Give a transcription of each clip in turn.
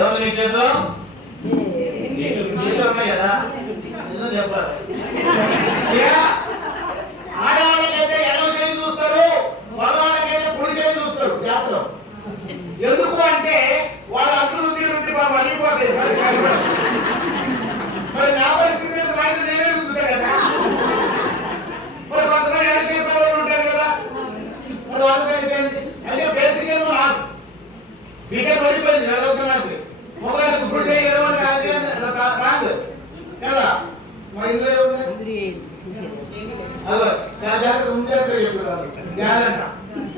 ఎవరు నీ చేతిలో నీతో ఉన్నాయి కదా, నిజం చెప్పాలి. ఆడవాళ్ళకైతే ఎడవ చేయి చూస్తారు, మగవాళ్ళకైతే కుడి చేయి చూస్తారు జాతలో. ఎందుకు అంటే వాళ్ళ అభివృద్ధి నుండి అడిగిపోతాయి సరికాదు. మరి నా పరిస్థితి బయట నేనే చూస్తుంటా కదా. మరి కొంతమంది ఎడసేపు ఉంటారు కదా, మరి వాళ్ళ సంగతి ఏంటి అంటే బేసిక్గా నువ్వు ఆశ వీకెండ్ పడిపోయింది నెలవసరం ఆశ మొబైల్ ఇప్పుడు చేయగలమని రాదు కదా. మరి ఇందులో ఏముంది అదో జాగ్రత్త ముంజాగ్రత్త చెప్పారు గ్యారంట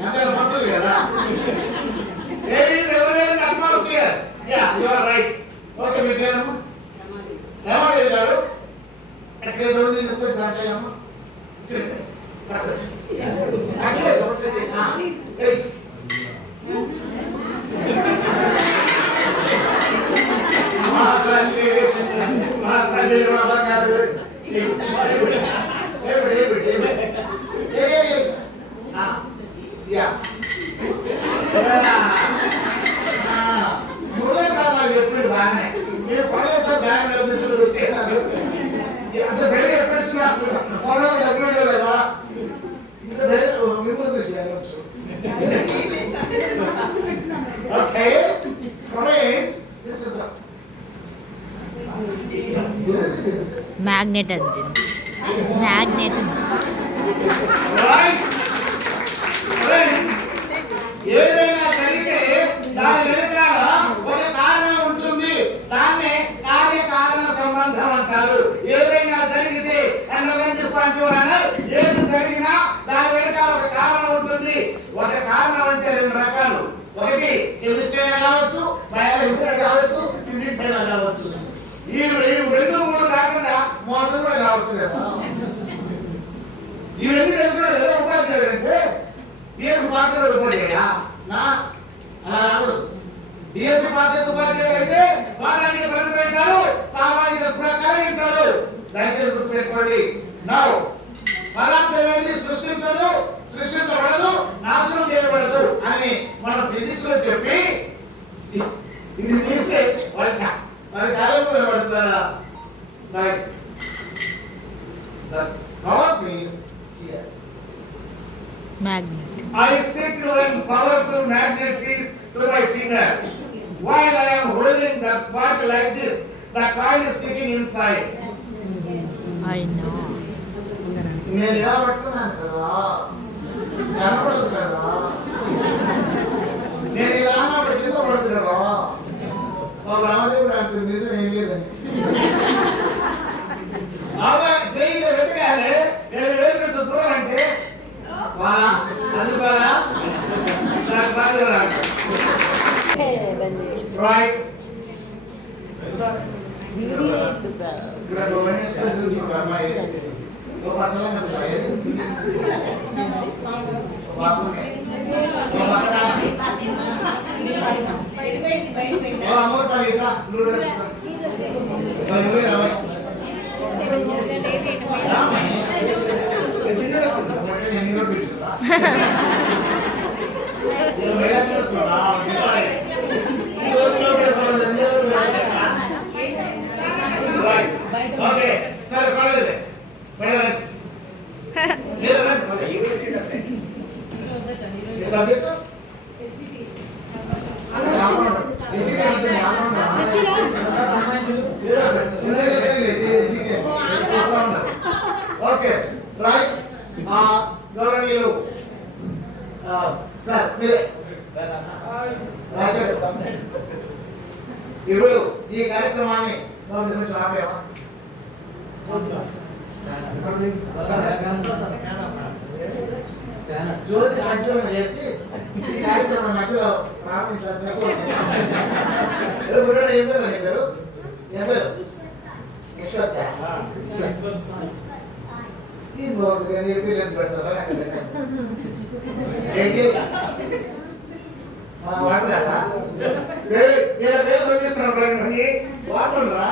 అంతే మొత్తం కదా. Atmosphere ya you are right. Okay మీ పేరమ్మా రమాదేవి గారు. అక్కడ దొంగ తీసుకొని కాచాయమ్మా మురళీసార్ నాకు చెప్పినట్టు బాగానే మీరు పర్వేసార్ బ్యాంక్ ఆఫీసులు వచ్చేనారు అంత ధైర్యం ఎప్పుడు వచ్చినా పొలం ఎప్పుడు లేదా ఇంత ధైర్యం మిమ్మల్ని చూసి వెళ్ళచ్చు. Okay friends this is magnet అండి మ్యాగ్నెట్ రైట్ ఫ్రెండ్స్. ఏదైనా జరిగితే దాని వెనకాల ఒక కారణం ఉంటుంది, దాన్నే కార్యకారణ సంబంధం అంటారు. ఏదైనా జరిగితే ఏది జరిగినా దాని వెనకాల ఒక కారణం ఉంటుంది. ఒక కారణం అంటే రెండు రకాలు, ఒకటి కెమిస్ట్రీ అయినా కావచ్చు, బయాలజీ అయినా కావచ్చు, ఫిజిక్స్ అయినా కావచ్చు. ఈ రెండు మూడు కాకుండా మోసం కూడా కావచ్చు కదా. ఇవన్నీ తెలిసిన ఏదో ఉపాధ్యాయుడు అంటే డిఎస్సి పాస్ అయిన ఉపాధ్యాయుడా నా అలా రాదు. డిఎస్సి పాస్ అయిన ఉపాధ్యాయులు అయితే వారానికి పరిమితాలు సామాజిక స్పృహ కలిగించాడు. దయచేసి గుర్తుపెట్టుకోండి. నౌ పదార్థం సృష్టించదు, సృష్టించబడదు, నాశనం చేయబడదు అని మనం ఫిజిక్స్ లో చెప్పి ఇది తీస్తే మరి కాలంలో పడుతుందా. The cause is here. magnet. I stick to a powerful magnet piece to my finger. While I am holding that part like this, the coin is sticking inside. I know. నేను ఇలా పట్టుకున్నాను కదా, కనపడదు కదా, నేను ఇలా అన్నప్పుడు కింద పడదు కదా. ఒక రామదేవుడు అంటుంది నిజం ఏం లేదని. చేయిలో వెతకాలి, నేను వేలు కొంచెం దూరం అంటే అది బాగా రైట్. అమ్మాయి ఓకే సరే పర్లేదు సబ్జెక్ట్ ఓకే రైట్. గౌరవనీయులు సార్ మీరే ఇప్పుడు ఈ కార్యక్రమాన్ని ఆపేవా జ్యోతి పంచమ చేసి ఈ కార్యక్రమం మధ్యలో ప్రారంభించారు. ఏం పేరు నీ పేరు? ఏం పేరు? యశ్వత్. ఈ బాగుంది కానీ ఏ పేరు పెడతారా ఏంటి వాటర్ చూపిస్తున్నాను వాటర్ రా.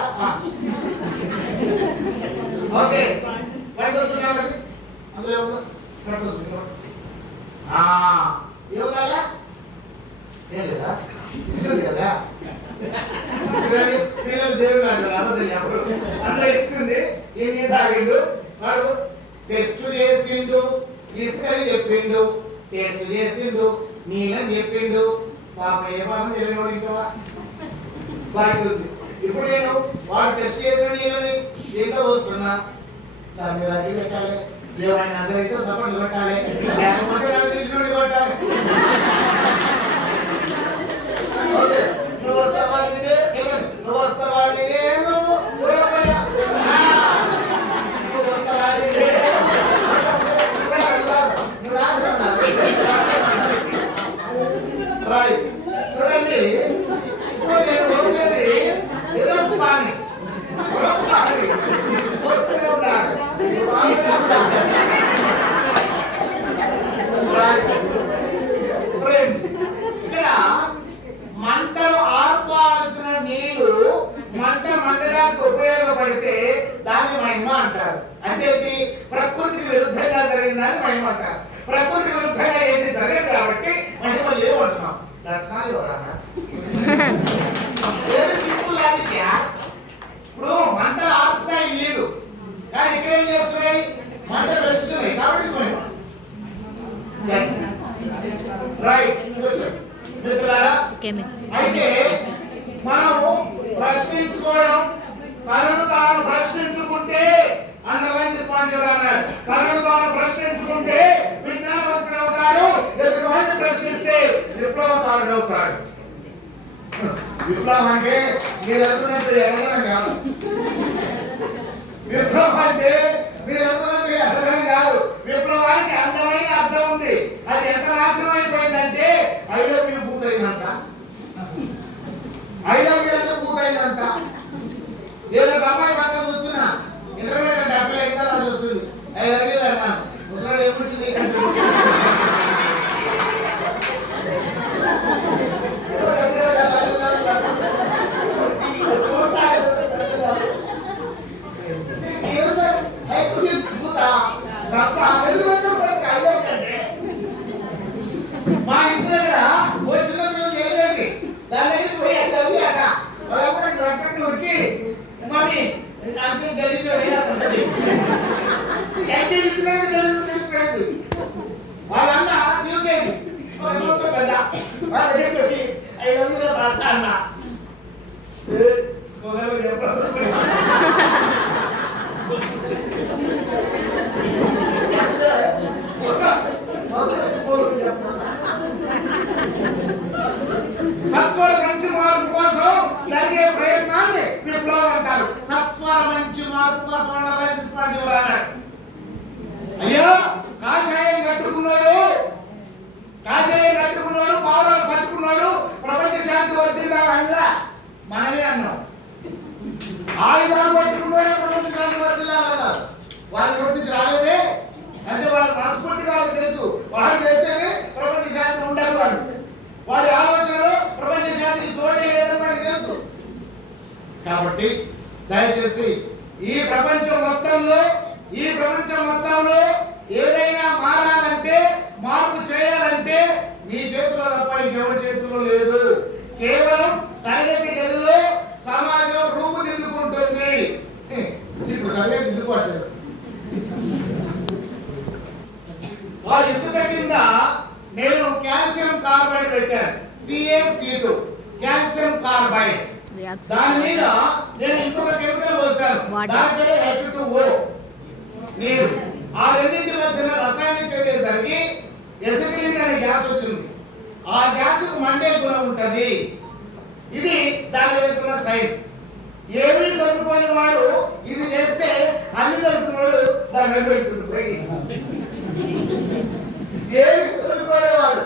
ఓకే బయట వస్తున్నాం అది అందులో ఏమన్నా ఏం లేదా ఇస్తుంది కదా పిల్లలు దేవుడు అంటారు అబద్ధం చెప్పరు. అందులో ఇస్తుంది ఈ నీళ్ళు తాగిండు వాడు టెస్ట్ చేసిండు తీసుకొని చెప్పిండు టెస్ట్ చేసిండు నీళ్ళని చెప్పిండు పాప ఏ పాపం తెలియని ఇంకా బాగా ఉంది. ఇప్పుడు నేను వాడు టెస్ట్ చేసిన నీళ్ళని ఏంటో వస్తున్నా సార్ మీరు అది పెట్టాలి ఏమైనా అందరితో సపోర్ట్ కొట్టాలి లేకపోతే నాకు తీసుకుని కొట్టాలి. నువ్వు వస్తావా నువ్వు వస్తావా నేను నువ్వు వస్తావా రైట్ చూడండి. సో నేను వచ్చేది పాని వస్తూనే ఉండాలి ఫ్రెండ్స్. ఇక్కడ మంటలు ఆర్పాల్సిన నీళ్లు మంట మండడానికి ఉపయోగపడితే దాన్ని మహిమ అంటారు. అంటే ప్రకృతికి విరుద్ధంగా జరిగిందని మహిమ అంటారు. ప్రకృతి విరుద్ధంగా ఏది జరగదు కాబట్టి మహిమ లేవు అంటున్నాం. Simple logic. ఇప్పుడు మంట ఆపుతాయి నీళ్లు కానీ ఇక్కడ ఏం చేస్తున్నాయి మంట పెంచుతున్నాయి కాబట్టి మహిమ. రైట్ మిత్రులారా, అయితే మనము ప్రశ్నించుకోవడం తనను తాను ప్రశ్నించుకుంటే అండర్లైన్ పాయింట్ అన్నారు. తనను తాను ప్రశ్నించుకుంటే విజ్ఞానవంతుడు అవుతాడు. ఎదుటివాడిని ప్రశ్నిస్తే విప్లవకారుడు అవుతాడు. విప్లవం అంటే మీరు అనుకున్నట్టు ఎరగడం కాదు. విప్లవం అంటే మీరు అనుకున్నట్టు ఎరగడం కాదు. విప్లవానికి అందమైన అర్థం ఉంది. అది ఎంత నాశనం అయిపోయిందంటే ఐ లవ్ యూ పూర్తయిందంట. ఐ లవ్ యూ అంటే పూర్తయిందంట. ఏదో అమ్మాయి పక్కన కూర్చున్నా ఇంటర్మీడియట్ 70 ఎగ్జామ్ వస్తుంది. ఐ లవ్ యూ అన్నాను. ముసలాడు ఏముంటుంది మా ఇంటి దగ్గర వచ్చినప్పుడు చేయలేదు దాని పోయి చదివి అట ఉరికి మమ్మీ నాకు గలీజు వాళ్ళన్న యూకేజీ పెద్ద వాళ్ళ చెప్పి ఐ లవ్ యూ అన్న సత్వర మంచి మార్పు కోసం జరిగే ప్రయత్నాన్ని విప్లవం అంటారు. సత్వర మంచి మార్పు కోసం అన్నారు. అయ్యో కాషాయం కట్టుకున్నాడు పావురాలు పట్టుకున్నాడు ప్రపంచ శాంతి వర్తిందా అలా మనమే అన్నాం. ఆయుధాలు పట్టుకున్నాడే ప్రపంచ శాంతి వర్తిందా అన్నారు. వాళ్ళ నోటి నుంచి రాలేదే అంటే వాళ్ళ మనస్ఫూర్తిగా వాళ్ళకి తెలుసు. వాళ్ళు తెలిసేది ప్రపంచ శాంతి ఉండాలి. వాడి ఆలోచనలు ప్రపంచ శాంతికి చూడే లేదని మనకి తెలుసు. కాబట్టి దయచేసి ఈ ప్రపంచం మొత్తంలో ఏదైనా మారాలంటే మార్పు చేయాలంటే మీ చేతిలో తప్ప ఇంకెవరి చేతిలో లేదు. కేవలం తరగతి గదిలో సమాజం రూపుదిద్దుకుంటుంది. ఇప్పుడు అదే దిద్దుకోవట్లేదు. ఆ ఇసుక కింద నేను కాల్షియం కార్బైడ్ పెట్టాను. CaC2 calcium carbide. దాని మీద నేను ఇంకొక కెమికల్ పోసాను. దాని పేరు H2O నీరు. ఆ రెండింటి మధ్యన రసాయన చర్య జరిగి ఎసిటిలిన్ అనే గ్యాస్ వచ్చింది. ఆ గ్యాస్ కు మండే గుణం ఉంటది. ఇది దాని వెనుకున్న సైన్స్. ఏమీ చదువుకోని వాడు ఇది చేస్తే అన్ని చదువుకున్నాడు దాని వెనుకుంటున్నాడు. ఏమి చదువుకోలేవాడు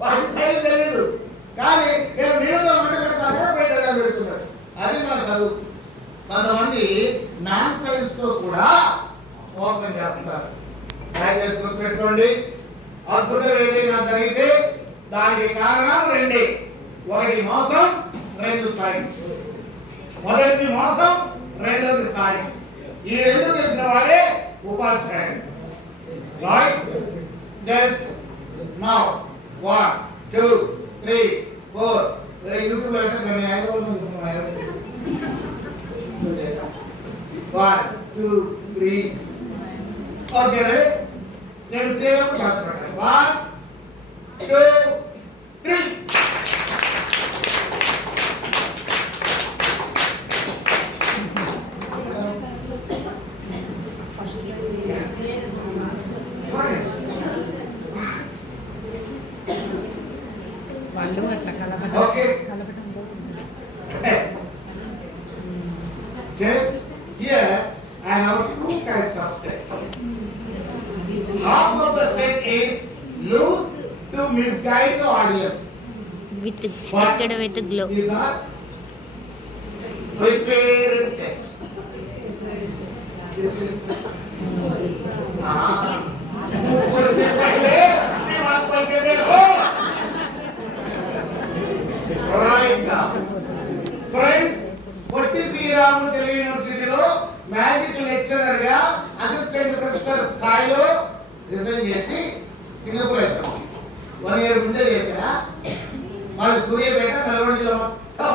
వాడి సైన్స్ తెలియదు కానీ నేను నీళ్ళలో మంట పెడతాను బయట పెడుతున్నాడు. అది మన చదువు. కొంతమంది నాన్ సైన్స్ తో కూడా మోసం చేస్తారు. దయచేసి గుర్తుపెట్టుకోండి. అద్భుతం ఏదైనా జరిగితే దానికి కారణం రెండే. ఒకటి మోసం, రెండు సైన్స్. మొదటిది మోసం, రెండోది సైన్స్. ఈ రెండు తెలిసిన వాడే ఉపాధ్యాయుడు. రైట్? జస్ట్ నౌ 1 2 3 4 యూట్యూబ్ లో అంటే నేను 5 రోజులు 1 2 3 ఓకే రే నేను తీయడం క్లాస్ పెట్టాను 1 2 3 Okay. Just here I have 2 types of set. Half of the set is loose to misguide the audience. With sticked with glow. These are prepared set. This is right. Friends, Potti Sriramulu Telugu యూనివర్సిటీలో magic lecturer గా assistant professor స్థాయిలో resign చేసి Singapore వెళ్తాం 1 year ముందే చేసిన వాళ్ళు సూర్యాపేట నల్గొండ జిల్లా మొత్తం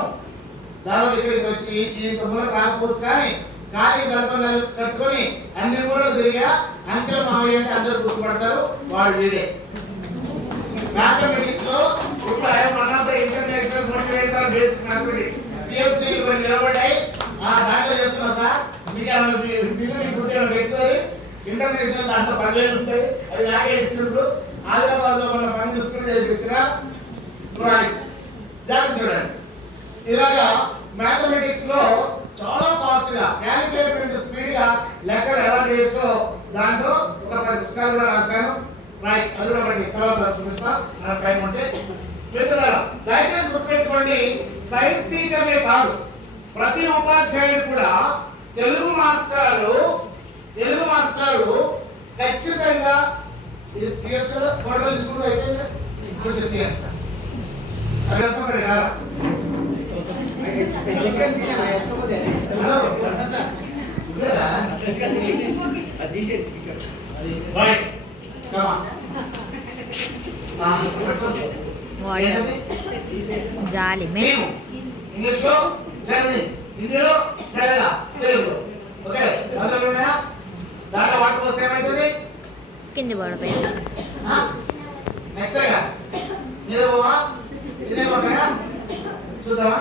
దాదాపు ఇక్కడికి వచ్చి ఈ మూలకు రాకపోవచ్చు కానీ ఖాళీ కల్పన కట్టుకొని అన్ని మూలలు తిరిగా అంకెల మామయ్య అంటే అందరూ గుర్తుపడతారు వాడు వీడే మ్యాథమెటిక్స్ లో ఇప్పుడు I'm one of the international motivator basic mathematics PMC నిలబడ్డాయి దాంట్లో చెప్తున్నా సార్ మీకు బిల్లు గుర్తు పెట్టుకొని ఇంటర్నేషనల్ దాంట్లో 10,000 ఉంటాయి అవి నాకే ఇచ్చినప్పుడు ఆదిలాబాద్ లో మన పని తీసుకుని చేసి ఇచ్చిన జాగ్రత్త చూడండి ఇలాగా మ్యాథమెటిక్స్ లో చాలా ఫాస్ట్ గా క్యాలిక్యులేటర్ స్పీడ్ గా లెక్కలు ఎలా చేయొచ్చో దాంట్లో ఒక 10 పుస్తకాలు కూడా రాశాను రైట్ అది కూడా మనకి తర్వాత చూపిస్తా మన టైం ఉంటే మిత్రులారా దయచేసి గుర్తుపెట్టుకోండి సైన్స్ టీచర్లే కాదు ప్రతి ఉపాధ్యాయుడు కూడా తెలుగు మాస్టారు ఖచ్చితంగా ఇది తీయచ్చు కదా ఫోటోలు తీసుకుంటూ అయిపోయింది కొంచెం తీయండి సార్ అది ఒకటి రారా రైట్ జాలి ఇంగ్లీష్ లో జర్నీ హిందీలో తెలంగాణ తెలుగు ఓకే అందులో ఉన్నాయా దాంట్లో వాటి కోసం ఏమైతుంది కింద పడతాయి. నెక్స్ట్ గా నీదే పోవా ఇదే పోతాయా చూద్దామా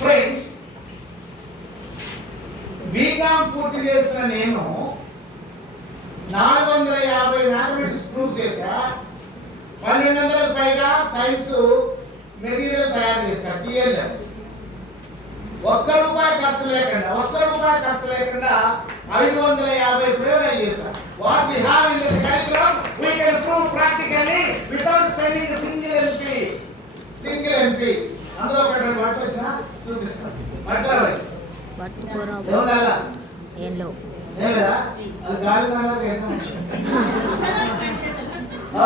ఫ్రెండ్స్ బీకామ్ పూర్తి చేసిన నేను 450 మ్యాథమెటిక్స్ ప్రూవ్ చేశా 1200కు పైగా సైన్స్ మెటీరియల్ తయారు చేశా టిఎల్ఎం ఒక్క రూపాయి ఖర్చు లేకుండా 550 ప్రయోగాలు చేశా what we have in the curriculum we can prove practically without spending single MP అందులో ఒకటి వాటి వచ్చినా చూపిస్తాను మాట్లాడాలి ఎల్లో అది గాలి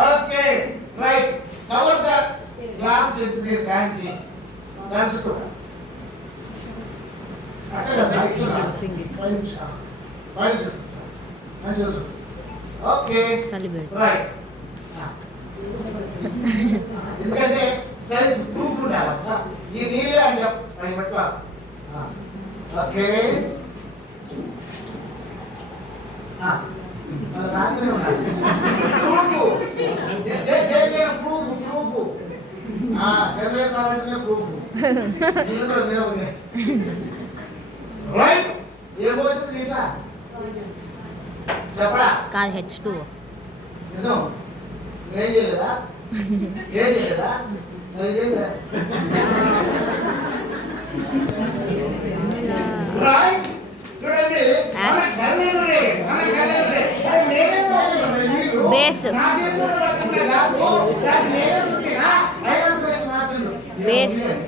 okay right cover the glass with this hand దాని చుట్టూ ఓకే రైట్ ఎందుకంటే సైన్స్ ప్రూఫ్ ఉండాలి సార్ ఈ నీళ్ళే అని చెప్పి పట్టుకో ఓకే చెప్పడా కాదు H2 నిజం ఏం చేయలేదా రైట్ చూడండి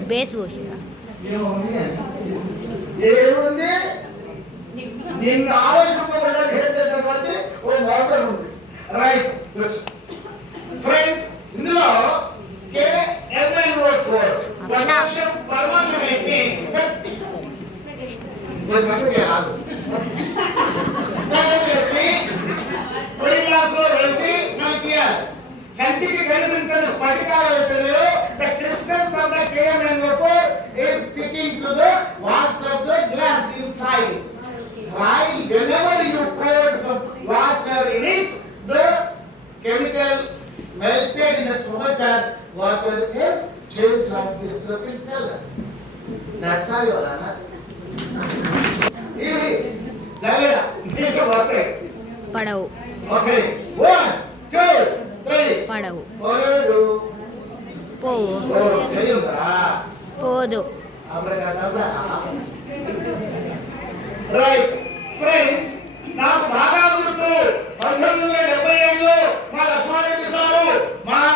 బేస్ పోసిన ఏముంది నిన్ను ఆలోచింపకుండా చేసేటటువంటి ఓ మోసం ఉంది రైట్ ఫ్రెండ్స్ ఇందులో క్లాస్ లో కంటికి కనిపించని స్ఫటికాల వ్యక్తులు the crystals of the KMNO4 is sticking to the walls of the glass inside. While whenever you pour some water in it, the chemical melted in the water can change like this in color. That's how you are. ఇది జల్లెడ నీకు పోతే పడవు. Okay 1 2 3 పడవు. పోలేదు పోవు. చేయుందా పోదు. అబ్రగాదబ్రా. Right friends, నాకు బాగా గుర్తు 1977లో మా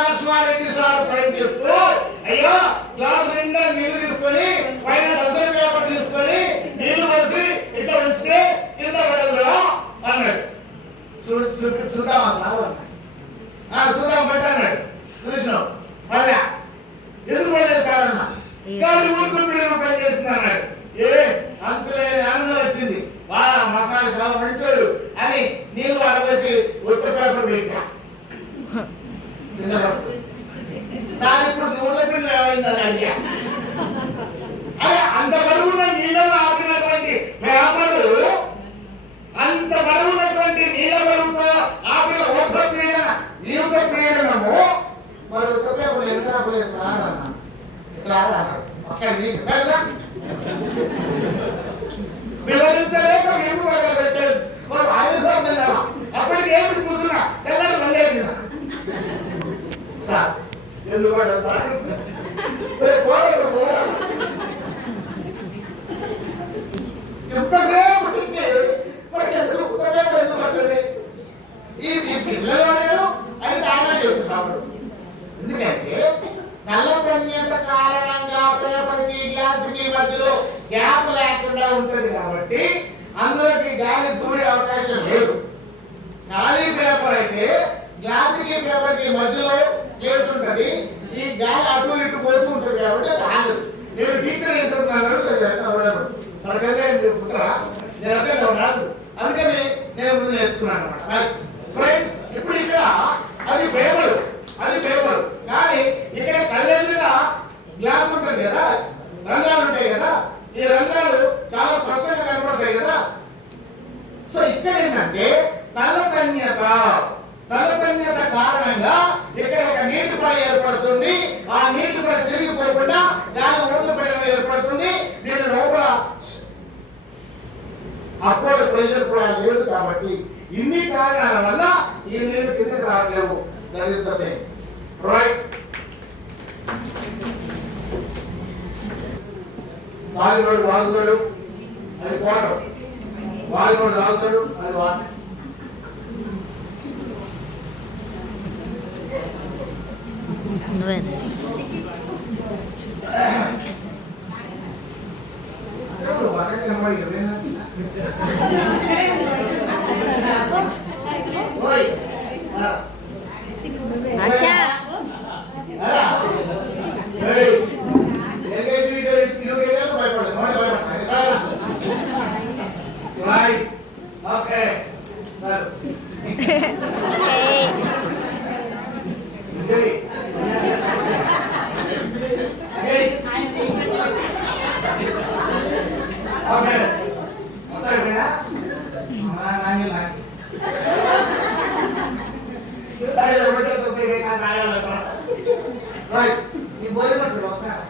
లక్ష్మారెడ్డి సారు సైన్ చెప్తూ, అయ్యా గ్లాస్ నిండా నీళ్లు తీసుకొని పైన డజన్ పేపర్ తీసుకొని నీళ్లు పోసి ఇట్లా ఉంచితే కింద పడదురా అన్నాడు. చూద్దామా సార్ అన్నాడు. చూద్దాం పెట్టన్నాడు. చూసినాం పడలే. ఎందుకు పడలేదు సార్ అన్న? గాలి ఊరుకుని పని చేసింది అన్నాడు. అంతలేని ఆనందం వచ్చింది. మసాలా చాలా మంచోడు అని నీళ్ళు వాడవేసి ఒక్క పేపర్ పెట్టా. సార్ ఇప్పుడు నూనె పిండి ఏమైందని అడిగా. అదే అంత బరువున్న నీళ్ళలో ఆపినటువంటి పేపరు, అంత బరువున్నటువంటి నీళ్ళ బరువుతో ఆపిన ఒక్క పీడనము మరి ఒక్క పేపర్ ఎంత ఆపలేదు సార్ అన్న. ఇట్లా అన్నాడు. ఒక్క నీళ్ళు వివరించలేక మేము పెట్టారు. వారు ఆయన అప్పటికి ఏమి కూర్చున్నా తెల్లారి మళ్ళీ అడిగిన సార్ ఎందుకు పడ్డా సార్ ఎంతసేపు పుట్టింది మరి ఎందుకు ఎందుకు పట్టండి ఈ పిల్లలు లేరు అది ఆయన చెప్పు సాగుడు. ఎందుకంటే నల్ల ప్రజ్ఞత కారణంగా పేపర్కి గ్లాసుకి మధ్యలో గ్యాప్ లేకుండా ఉంటుంది కాబట్టి అందులోకి గాలి దూరే అవకాశం లేదు. ఖాళీ పేపర్ అయితే గ్లాసుకి పేపర్కి మధ్యలో ప్లేస్ ఉంటుంది. ఈ గాలి అటు ఇటు పోతూ ఉంటుంది కాబట్టి అది ఆగదు. నేను టీచర్ ఎంటున్నాను మనకైతే పుట్టరా నేను అదే రాదు. అందుకని నేను ముందు నేర్చుకున్నాను అనమాట. ఫ్రెండ్స్, ఇప్పుడు ఇక్కడ అది పేపర్ కానీ ఇక్కడ కళ్ళెదుగా గ్లాస్ ఉంటుంది కదా, రంధ్రాలు ఉంటాయి కదా, ఈ రంధ్రాలు చాలా స్పష్టంగా కనపడతాయి కదా. సో ఇక్కడ ఏంటంటే తలతన్యత కారణంగా ఇక్కడ ఒక నీటి పొర ఏర్పడుతుంది. ఆ నీటి పొర చెరిగిపోకుండా దాని ఊతపడడం ఏర్పడుతుంది. దీని లోపల అప్పుడు ప్రెజర్ కూడా లేదు కాబట్టి ఇన్ని కారణాల వల్ల ఈ నీళ్లు కిందకి రావట్లేవు. జరుగుతుంది రైట్. వాలినోడు వాగుతాడు, అది వాటర్. వాలినోడు వాగుతాడు, అది వాటర్. ఆశా నీ బోధినట్టు ఒకసారి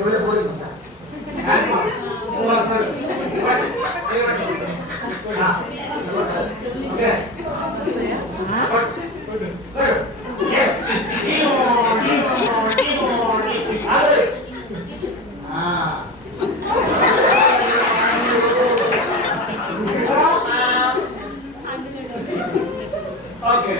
ఎవరే బోధిందా okay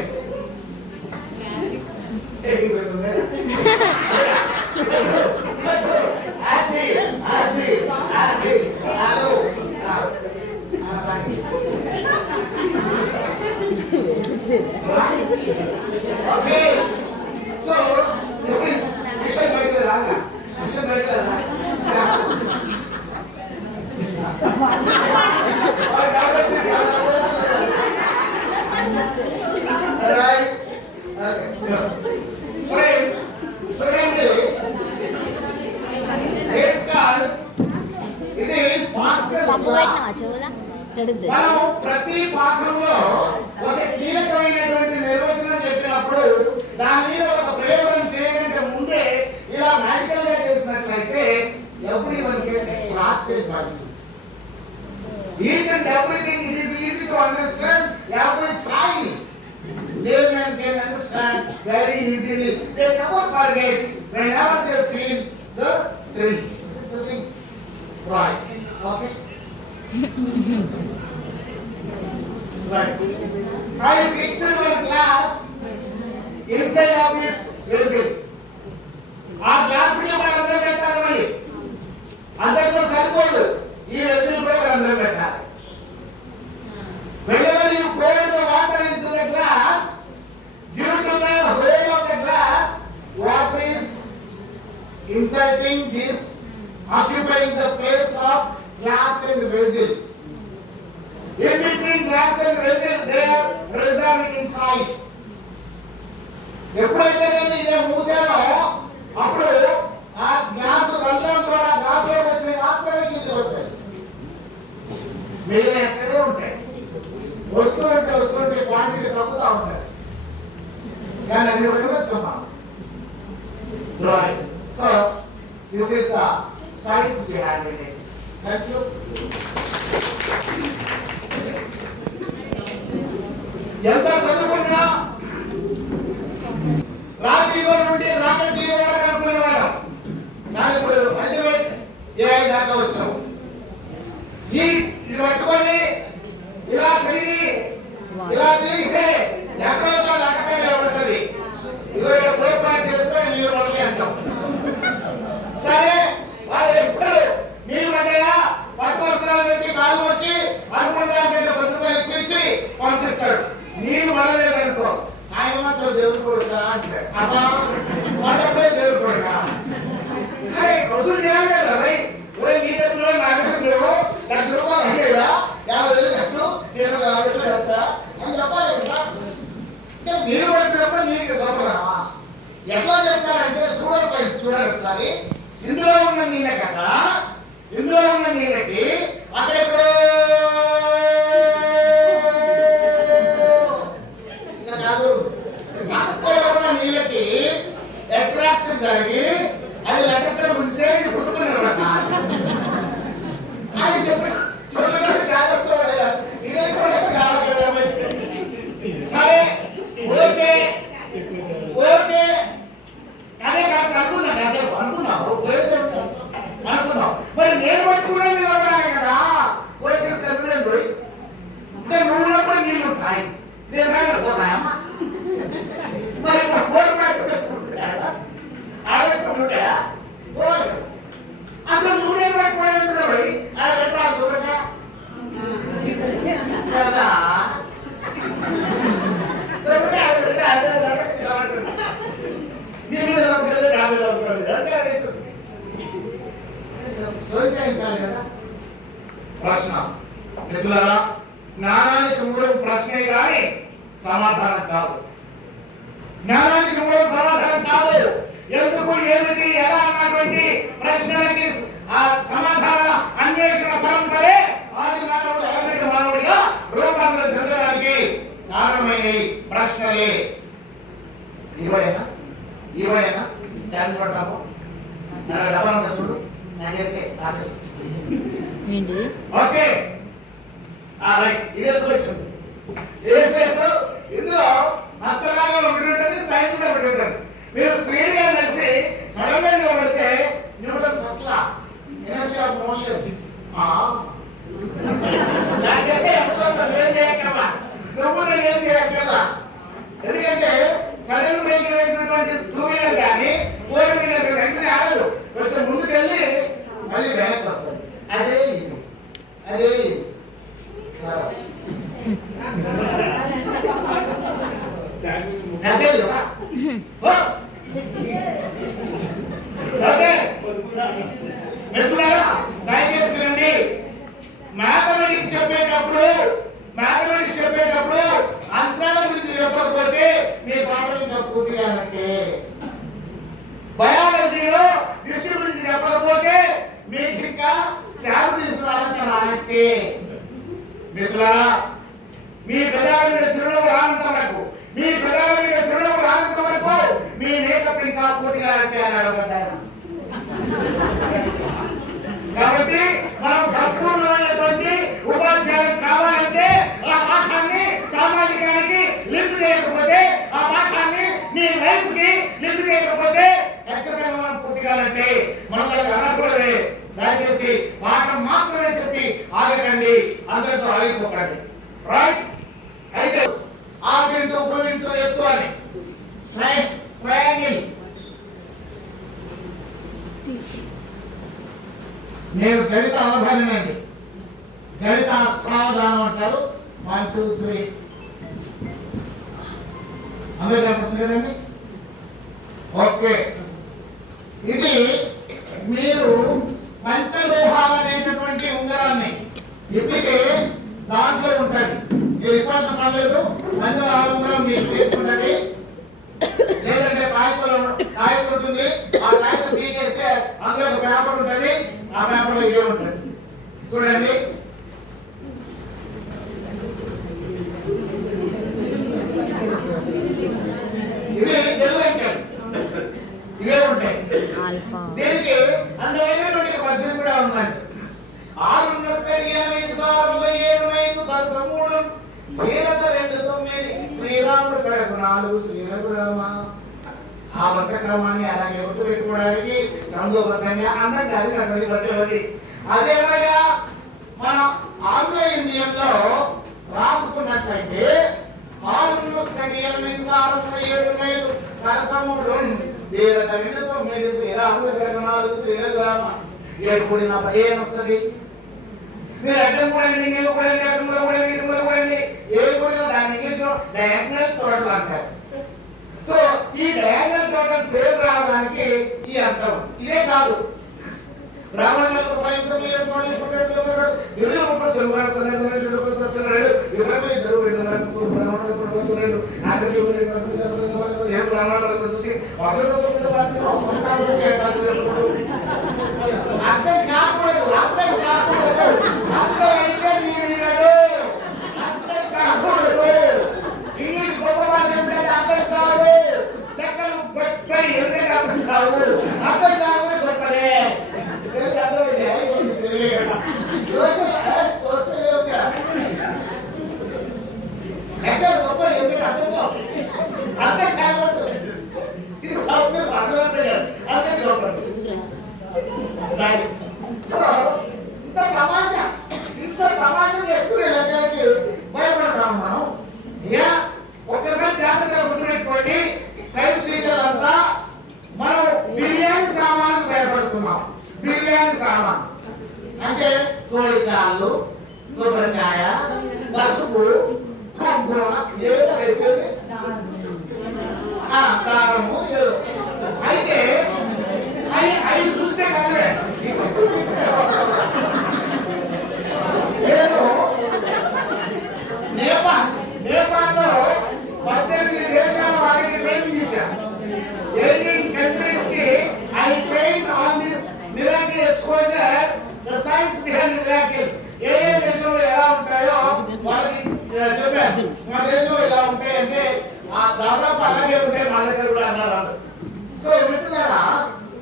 Okay, so this is mission by the Raja. Mission by the Raja. Alright. Okay. Friends చూడండి, it's called ఇది బాస్కెట్. పప్పు పెట్టినావా చెవులా? మనం ప్రతి పాఠంలో ఒక కీలకమైనటువంటి నిర్వచనం చెప్పినప్పుడు దాని మీద ఒక ప్రయోగం చేయడానికి ముందే ఇలా మ్యాజికల్ గా చేసినట్లయితే everyone can catch it by you. Each and everything it is easy to understand. Every child layman can understand very easily. They never forget whenever they feel the thrill. This is the thing. Right. Okay. Right. I fixed one glass inside of this vessel. ఆ glass ని మనం అందరం పెట్టాలి. మళ్ళీ అందరితో సరిపోదు, ఈ vessel కూడా అందరం పెట్టాలి. Whenever you pour the water into the glass, due to the hole of the glass, water is inserting this, occupying the place of glass and vessel. In between glass and vessel, they are reserved inside. ఎప్పుడైతే నేను ఇదే మూసానో అప్పుడు ఆ glass రంధ్రం ద్వారా గ్లాసులో వచ్చిన మాత్రమే కిందకి వస్తాయి, మిగిలిన ఎక్కడే ఉంటాయి. వస్తుంటే క్వాంటిటీ తగ్గుతూ ఉంటాయి, కానీ అది వదిలేచ్చమ్మా. Right. So this is the science behind it. Thank you. ఎంత చదువుకున్నా రాజీవ నుండి రాకెట్ వరకు అనుకునేవాళ్ళం, కానీ ఇప్పుడు అల్టిమేట్ ఏఐ దాకా వచ్చాము. ఇది పట్టుకొని ఇలా తిరిగితే ఎక్కడో లెక్కపై నిలబడుతుంది. ఇరవై కోపాటు చేసుకొని నీరు పడలే అంటాం. సరే, వాళ్ళు ఎక్స్పర్ట్ నీళ్ళు పడ్డాయా పట్టుకొస్తాను పెట్టి కాలు పట్టి అనుకుంటే 10 రూపాయలు ఎక్కించి పంపిస్తాడు. నీళ్ళు పడలేదనుకో, ఆయన మాత్రం దేవుడు కొడుకా అంటాడు. అబ్బా పడకపోయి దేవుడు కొడుకా వసూలు చేయాలి కదా భయ్. నీ దగ్గర నా దగ్గర ₹1,00,000 అంటేదా 50,000 కట్టు, నేను 50,000 కట్టా అని చెప్పాలి కదా. అంటే నీళ్ళు పడుతున్నప్పుడు నీకు గొప్పదామా? ఎట్లా చెప్తారంటే సైన్స్ చూడండి ఒకసారి. ఇందులో ఉన్న నీళ్ళ కట్ట, ఇందులో ఉన్న నీళ్ళకి అక్కడెక్కడో అక్కడ ఉన్న నీళ్ళకి అట్రాక్ట్ జరిగి అది ఎక్కడ ఉంచితే ఇది పుట్టుకునేవాడు. అది చెప్పినట్టు జాగ్రత్త. సరే, ఓకే ఓకే అదే కాదు అనుకున్నాను. అసలు అనుకున్నావు మరి నేను పట్టుకునే నిలబడాలి కదా. ఓకే సరిపోలేదు అంటే నువ్వు ఉన్నప్పుడు నీళ్ళు ఉంటాయి, నేను పోతాయమ్మా. మరి ఆలోచుకుంటాయా? అసలు నువ్వే పట్టుకోవాలి అది పెట్టాలి చూడగా కదా. ప్రశ్న మిత్రులారా, జ్ఞానానికి మూలం ప్రశ్నే కానీ సమాధానం కాదు. జ్ఞానానికి మూలం సమాధానం కాదు. ఎందుకు, ఏమిటి, ఎలా అన్నటువంటి ప్రశ్నలకి ఆ సమాధానాల అన్వేషణ పరంపరే ఆది మానవుడు ఆధునిక మానవుడిగా రూపాంతరం చెందడానికి కారణమైన ప్రశ్నలే. ఇరవైనా ట్యాన్ పట్టాము డబ్బా చూడు ఓకే. ఇది ఎందుకు వచ్చింది? ఏం లేదు, ఇందులో హస్తలాగా ఒకటి ఉంటుంది, సైన్స్ కూడా ఒకటి ఉంటుంది. మీరు స్పీడ్ గా నడిచి సడన్ గా నిలబడితే Newton first law inertia of motion ఎందుకంటే సడన్ బ్రేక్ వేసినటువంటి 2 వీలర్ కానీ 4 వీలర్ వెంటనే ఆగదు, కొంచెం ముందుకెళ్ళి మళ్ళీ వెనక్కి వస్తుంది. అదే అదే కదా. మిత్రులారా, దయచేసి రండి. మ్యాథమెటిక్స్ చెప్పేటప్పుడు అంతరాల గురించి చెప్పకపోతే మీ పాఠం ఇంకా పూర్తిగా అంటే బయాలజీలో దిష్టి గురించి చెప్పకపోతే మీకు ఇంకా శాప తీసుకురాలంటే రానట్టే. మిత్రులారా, మీ పెదాల మీద చిరునవ్వు రానంత వరకు, మీ పెదాల మీద చిరునవ్వు రానంత వరకు మీ మేకప్ ఇంకా పూర్తిగా అంటే అని అడగబడ్డాను. కాబట్టి మనం సంపూర్ణమైనటువంటి ఉపాధ్యాయులు కావాలంటే ఆ పాఠాన్ని సామాజికానికి లింక్ చేయకపోతే, ఆ పాఠాన్ని మీ లైఫ్ కి లింక్ చేయకపోతే ఖచ్చితంగా మనం పూర్తిగాలంటే మనం అనకూడదే. దయచేసి పాఠం మాత్రమే చెప్పి ఆగకండి, అందరితో ఆగిపోకండి. రైట్? అయితే ఆగింటూ భూమింటూ ఎత్తు అని ట్రయాంగిల్. నేను గణిత అవధానండి, గణిత అష్టావధానం అంటారు. 1 2 3 అందరూ కనపడుతుంది కదండి. ఓకే, ఇది మీరు పంచలోహాలు అనేటటువంటి ఉంగరాన్ని ఇప్పటికే దాంట్లో ఉంటుంది. ఇది ఇబ్బంది పడలేదు. పంచలోహాల ఉంగరం మీకు తీసుకుంటుంది, లేదంటే కాగితం ఉంటుంది. ఆ కాగితం పీకేస్తే అందులో ఒక పేపర్ ఉంటుంది. ఆ పేపర్లో ఇదే ఉంటుంది. చూడండి, ఇవి తెలుగు అంకెలు, ఇవే ఉంటాయి. దీనికి అందమైనటువంటి పద్యం కూడా ఉందండి. 6 శ్రీరాముడు కడకు 4 శ్రీరఘురామ. ఆ వర్ష క్రమాన్ని అలాగే గుర్తు పెట్టుకోవడానికి చందోబద్ధంగా అన్నది అటువంటి పద్యవతి. అదేవిధంగా మనం ఆంగ్ల ఇండియన్లో రాసుకున్నట్లయితే 6 సరసముడు 9 శ్రీరాముడు కడకు 4 శ్రీరఘురామ. 7 కూడిన 15 వస్తుంది. మీరు అడ్డం కూడండి, నీళ్ళు కూడండి, అడ్డంలో కూడండి, ఇటులో కూడండి, ఏ కూడిన దాన్ని ఇంగ్లీష్లో డయాగ్నల్ టోటల్ అంటారు. సో ఈ డయాగ్నల్ టోటల్ సేమ్ రావడానికి ఈ అర్థం. ఇదే కాదు, బ్రాహ్మణులకు అర్థం కాకూడదు, అర్థం కాకూడదు, అర్థమైతే అర్థం కాకూడదు. ఇంగ్లీష్ గొప్ప భాష ఎందుకంటే అర్థం కాదు, లెక్కలు గొప్ప ఎందుకంటే అర్థం కాదు, అర్థం కాకుండా గొప్పలే. లెక్కలు గొప్ప ఎందుకంటే అర్థం కాదు, అర్థం కాకూడదు. ఇది సంస్కృతం అర్థం కాదు, అర్థం గొప్పది. సో ఇంత తమాషా చేసుకునే లెక్కలకి భయపడతాం మనం. ఇక ఒక్కసారి జాగ్రత్తగా గుర్తుపెట్టుకోండి, సైన్స్ టీచర్ అంతా మనం బిర్యానీ సామాన్కి భయపడుతున్నాం. బిర్యానీ సామాన్ అంటే కోడికాళ్ళు, కొబ్బరికాయ, పసుపు, కుంకుమ, ఏదో వేసేది, కారము ఏదో. అయితే అవి చూస్తే కనుక నేను నేపాల్లో 18 దేశాల వారికి ట్రైనింగ్ ఇచ్చాను. 18 countries కి I trained on this miracle exposure, the science behind miracles. ఏ దేశంలో ఎలా ఉంటాయో వాళ్ళకి చెప్పాను. మా దేశంలో ఎలా ఉంటాయంటే దాదాపు అలాగే ఉంటాయి, మా దగ్గర కూడా అన్నారు. సో మిత్రులారా,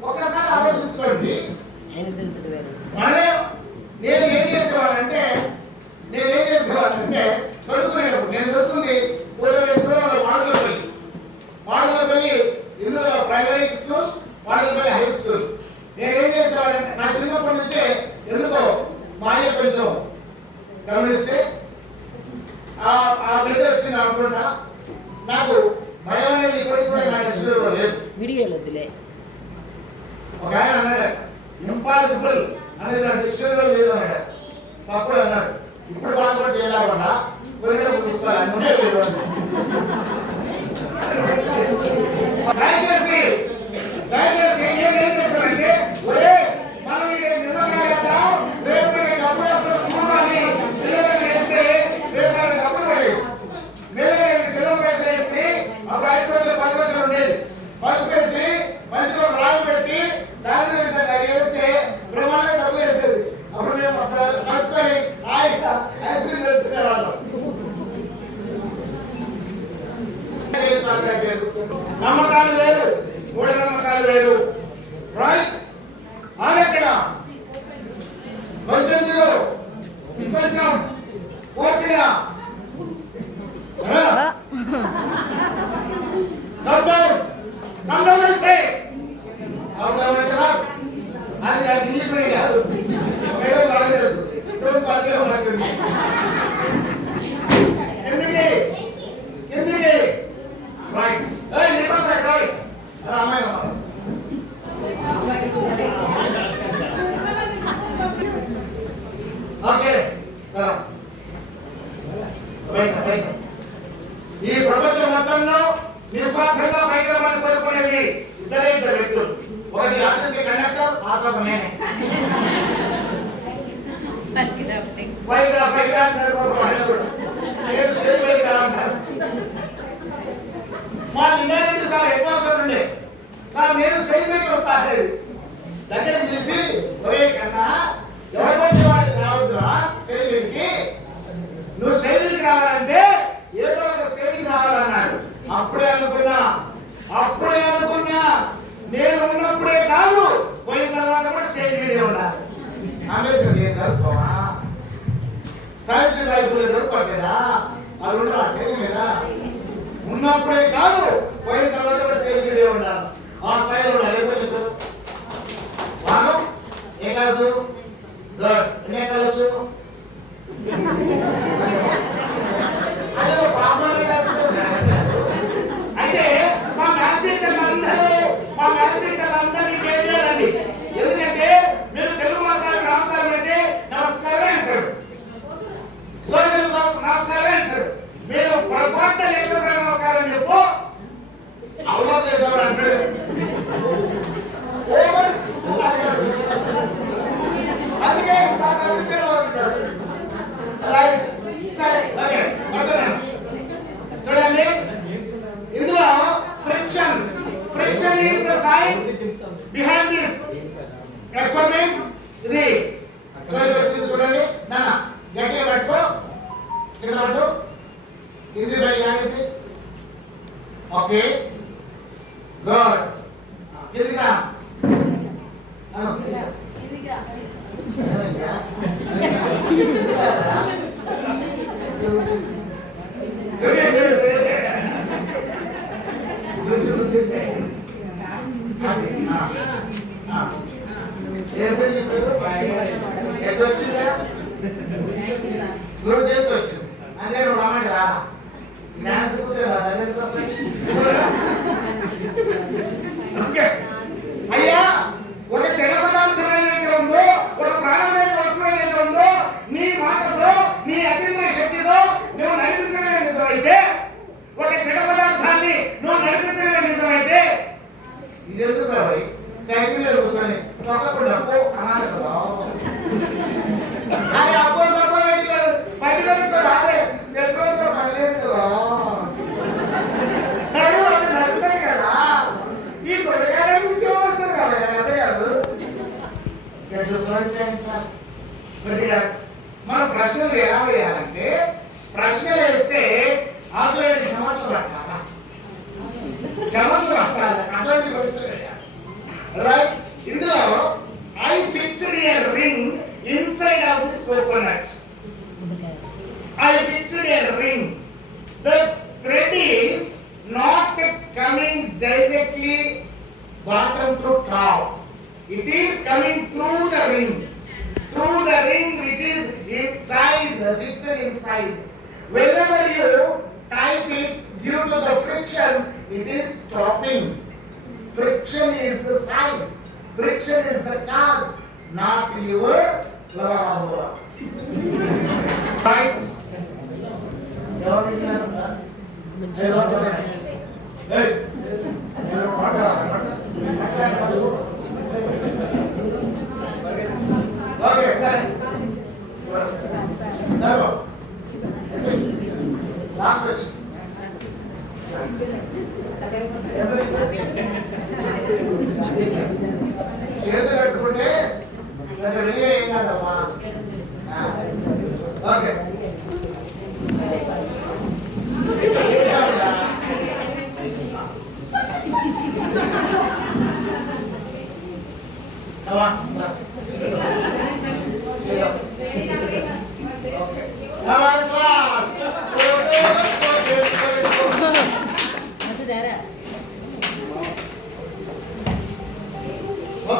ఒకసారి ఆలోచించుకోండి. నేనేం చేసేవాళ్ళంటే చదువుకునేటప్పుడు, నేను చదువుతుంది వాడుకోపల్లి, ఇందులో ప్రైమరీ స్కూల్, వాడుకోపల్లి హై స్కూల్. నేనేం చేసేవాళ్ళంటే నా చిన్నప్పటి నుంచే ఎందుకో మా అయ్య కొంచెం గమనిస్తే ఆ బిడ్డ వచ్చింది అనుకుంటా. నాకు భయం అనేది ఇప్పటికి కూడా నా దృష్టిలో లేదు. వీడియోలు వద్దులే. ఒక ఆయన అన్నాడు, ఇంపాసిబుల్ అనేది నా డిక్షనరీలో లేదు అన్నాడు. అప్పుడు అన్నాడు, ఇప్పుడు బాగుపడి చేయాలన్నా కొన్ని పుస్తకాలు అన్నీ లేదు అన్నాడు. దయచేసి ఏం చేస్తారంటే, ఒరే మనం నిమ్మకాయ వేద్దాం, రేపు డబ్బులు వస్తారు చూడాలి, పిల్లలకు వేస్తే రేపు డబ్బులు పడేది. మేలే 2 కిలో పైసలు వేస్తే అప్పుడు 5 పైసలు 10 పైసలు ఉండేది. Come down and say. Come down and say. అది నాకు ఇంగ్లీష్ మీడియం కాదు. మేడం బాగా తెలుసు. తోడు పార్టీలో ఉన్నట్టుంది. ఎందుకే రైట్ ఏయ్ నీకో సైడ్ రాయ్ రామాయణ ఓకే రైట్ ఈ ప్రపంచం మొత్తంలో నిస్వార్థంగా పైకి కోరుకునేది ఇద్దరు వ్యక్తులు. ఒకటి ఆర్టీసీ కండక్టర్, ఆ తర్వాత నేనే. పైకి నేను స్టేజ్ పైకి రావంటారు. మా లింగారెడ్డి సార్ ఎక్కువ సార్ ఉండే సార్ నేను స్టేజ్ పైకి వస్తాను దగ్గరికి పిలిచి ఒరే కన్నా ఎవరి వచ్చే వాడికి రావద్దురా స్టేజ్ పైకి, నువ్వు స్టేజ్ పైకి రావాలంటే ఏదో ఒక స్టేజ్కి రావాలన్నాడు. అప్పుడే అనుకున్నా నేను ఉన్నప్పుడే కాదు పోయిన తర్వాత కూడా స్టేజ్ మీదే ఉండాలి. అంబేద్కర్ ఏం జరుపుకోవా, సావిత్రిబాయి పూలే జరుపుకోవట్లేదా, అది ఉండరా స్టేజ్ మీద ఉన్నప్పుడే కాదు పోయిన తర్వాత కూడా స్టేజ్ మీదే ఉండాలి. ఆ స్థాయిలో ఉండాలి. ఎక్కువ చెప్పు వాను ఏ కాదు ఎన్నే కావచ్చు అయితే మా మ్యాథ్స్ టీచర్లందరినీ పేరు చేయాలండి. ఎందుకంటే మీరు తెలుగు మాస్టర్ నమస్కారం పెడితే నమస్కారమే అంటాడు, సోషల్ నమస్కారమే అంటాడు. మీరు పొరపాటున లెక్చరర్ నమస్కారం చెప్పు అవలోకం చేసేవారు అంటాడు. అందుకే రైట్ సరే ఓకే చూడండి ఇందులో friction is the science behind this experiment. ఇది చూడండి నాన్న గట్టిగా పట్టుకో, కింద పట్టు, ఇది బై అనేసి ఓకే గుడ్. ఇదిగా చేసొచ్చు అదే నువ్వు రమ్మండి రా అయ్యా. ఒక జడ పదార్థం ఏదైతే ఉందో, ఒక ప్రాణమైన వస్తువు ఏదైతే ఉందో, నీ మాటతో నీ అతీంద్రియ శక్తితో నువ్వు నడిపించగలిగిన నిజమైతే, ఒక జడ పదార్థాన్ని నువ్వు నడిపించగలిగిన నిజమైతే ఇది ఎందుకు రాబాయి సైకిల్ మీద కూర్చొని తొక్కకుండా పో అనాలి కదా. అరే అబ్బో తప్ప పట్టుకొని రాలే పెట్రోల్తో పని లేదు కదా, నడుస్తాయి కదా. ఈ కొట్టగానే వస్తుంది కదా, అదే కాదు. కొద్దిగా మనం ప్రశ్నలు ఎలా వేయాలంటే, ప్రశ్నలు వేస్తే అందులో చెమటలు పట్టాలా, అట్లాంటి ప్రశ్నలు వేయాలి. రైట్. ఇందులో I fixed A ring inside of this coconut. I fixed a ring. The thread is not coming directly bottom to top. It is coming through the ring which is inside, the fixed inside. Whenever you type it, due to the friction, it is stopping. Friction is the science. Friction is the cause, not your love. Right? Okay సరే last వచ్చి చేతులు కట్టుకుంటే ఏం కాదమ్మా. Okay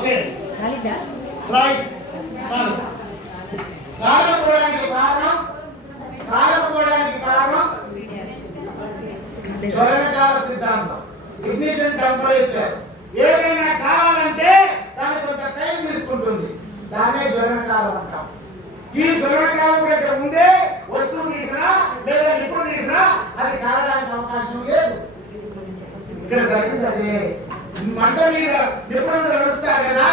okay right కాలపోవడానికి కారణం జ్వలనకాల సిద్ధాంతం. Ignition temperature ఏదైనా కావాలంటే దానికి కొంత టైం తీసుకుంటుంది, దాన్నే జ్వలనకాలం అంటాం. ఈ జ్వలనకాలం కంటే ముందే వస్తువు తీసినా లేదా నిపుణులు తీసినా అది కాలడానికి అవకాశం లేదు. ఇక్కడ జరిగింది అదే. మంట మీద నిపుణులు నడుస్తారు కదా,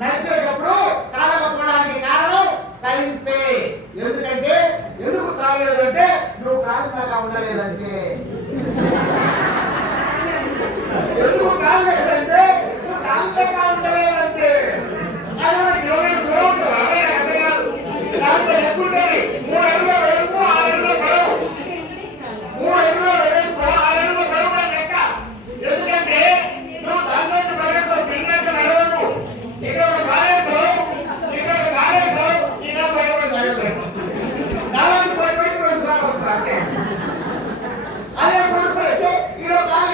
నడిచేటప్పుడు కాలకపోవడానికి కారణం సైన్సే. ఎందుకంటే ఎందుకు కాలేదంటే నువ్వు కారణంగా ఉండలేదంటే. ఎందుకు కాలేదంటే నువ్వు కారణంగా ఉండలేదంటే. అది మనకి ఎవరైనా దూరం ఉంటారు, అదే అర్థం కాదు. దాంట్లో ఎక్కుంటుంది 3 అడుగుల వెడల్పు 6 అడుగుల పొడవు, 3 అడుగుల వెడల్పు 6 అడుగుల పొడవు అని లెక్క. ఎందుకంటే నువ్వు దాంట్లో పరిగెడతావు, పిల్లలతో నడవకు. ఇక్కడ ఒక కాలేసావు, ఇక్కడ ఒక కాలేసావు, ఇంకా బయటపడి జరగలేదు. నాలుగు బయటపడి 2 సార్లు వస్తారు అంటే అదే పడిపోతే ఒక కాలు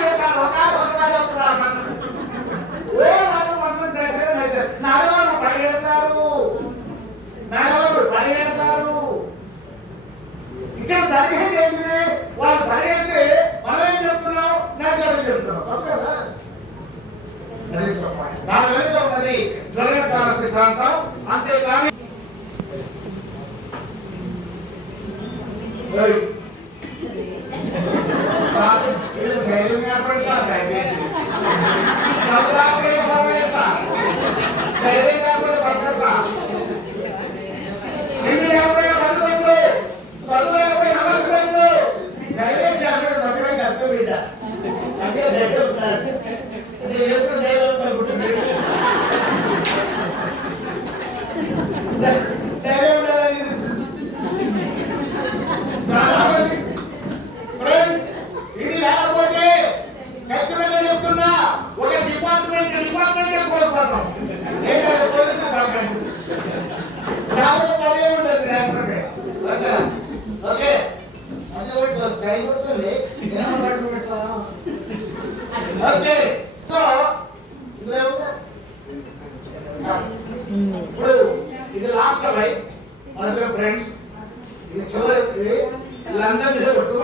పరిగెడతారు. ఇక్కడ జరిగేది ఏంటిది? వాళ్ళు పరిగెడితే మనం ఏం చెప్తున్నాం, నేచర్ చెప్తున్నాం. ఓకేనా? దాని వెనుక ఉన్నది జ్వలనకాల సిద్ధాంతం. అంతేకాని ధైర్యం ఏర్పడి సార్ దయచేసి ధైర్యం లేకపోతే బతకసా, ఇల్లు లేకపోతే బతకచ్చు, చదువు లేకపోతే బతకచ్చు. ధైర్యం లేకపోతే బతకమే కష్టం బిడ్డ. అంటే ధైర్యం ఉండాలి. నేను వేసుకున్న ధైర్యం ధైర్యం ఉండాలి. చాలా మంది ఫ్రెండ్స్ ఇది లేకపోతే ఖచ్చితంగా చెప్తున్నా ఒక డిపార్ట్మెంట్ కోల్పోతాం. ఏంటంటే పోలీస్ డిపార్ట్మెంట్ యాభై పని ఉంటుంది లేకపోతే. ఓకే స్టైల్ ఉంటుంది. ఓకే సో ఇప్పుడు ఇది లాస్ట్ అబ్బాయి మన ఫ్రెండ్స్. ఇది చివరి వీళ్ళందరూ మీద కొట్టు,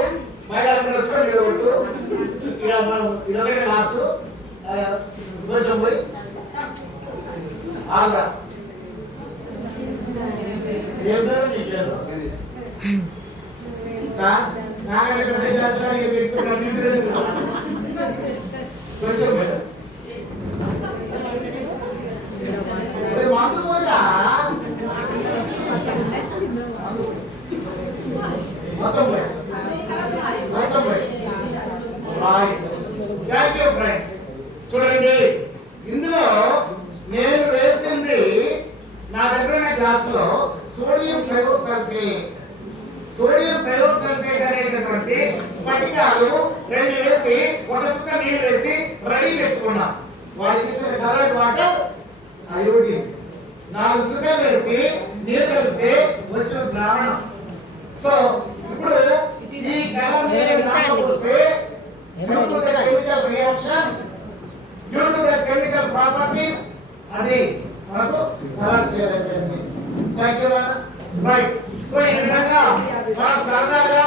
మహిళలందరూ వచ్చి మీద కొట్టు. ఇక మనం ఇదొకటే లాస్ట్. కొంచెం పోయి ఆగా ఏం పేరు నీ పేరు సార్? నాగరిక ప్రదేశానికి పెట్టుకుని కొంచెం పోయి మందు పోయిరా మొత్తం పోయి రైట్. Thank you friends. చూడండి ఇందులో నేను వేసింది నా దగ్గర గ్లాస్ లో సోడియం థయోసల్ఫేట్ అనేటటువంటి స్ఫటికాలు 2 వేసి ఒక చుక్క నీళ్ళు వేసి రెడీ పెట్టుకున్నా. వాటికి ఇచ్చిన కలర్డ్ వాటర్ అయోడిన్ 4 చుక్కలు వేసి నీళ్ళు కలిపితే వచ్చిన ద్రావణం. సో ఇప్పుడు ఈ కలర్ నీళ్ళు దాంట్లో వస్తే due to the chemical reaction, due to the chemical properties, అది మనకు కలర్ షేడ్ అయిపోయింది. Thank you right. సో ఈ విధంగా మనం సరదాగా